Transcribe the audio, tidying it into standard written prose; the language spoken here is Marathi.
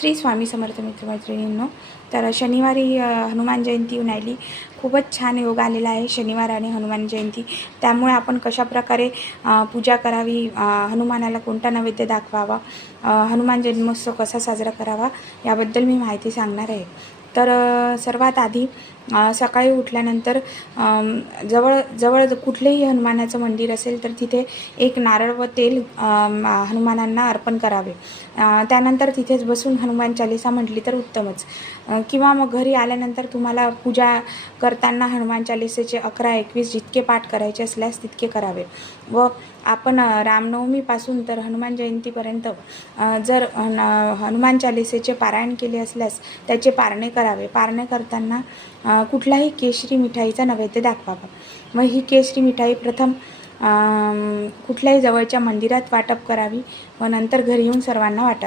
श्री स्वामी समर्थ मित्रमैत्रिणींनो, तर शनिवारी हनुमान जयंती येऊन राहिली. खूपच छान योग आलेला आहे शनिवार आणि हनुमान जयंती. त्यामुळे आपण कशाप्रकारे पूजा करावी, हनुमानाला कोणता नैवेद्य दाखवावा, हनुमान जन्मोत्सव कसा साजरा करावा याबद्दल मी माहिती सांगणार आहे. तर सर्वात आधी सकाळी उठल्यानंतर जवळ कुठलेही हनुमानाचं मंदिर असेल तर तिथे एक नारळ व तेल हनुमानांना अर्पण करावे. त्यानंतर तिथेच बसून हनुमान चालीसा म्हटली तर उत्तमच. किंवा मग घरी आल्यानंतर तुम्हाला पूजा करताना हनुमान चालीसेचे 11-21 जितके पाठ करायचे असल्यास तितके करावे. व आपण रामनवमीपासून तर हनुमान जयंतीपर्यंत जर हनुमान चालीसेचे पारायण केले असल्यास त्याचे पारणे करावे. पारणे करताना कुठलाही केशरी मिठाईचा नैवेद्य दाखवावा. व ही केशरी मिठाई प्रथम कुठल्याही जवळच्या मंदिरात वाटप करावी व नंतर घरी येऊन सर्वांना वाटावी.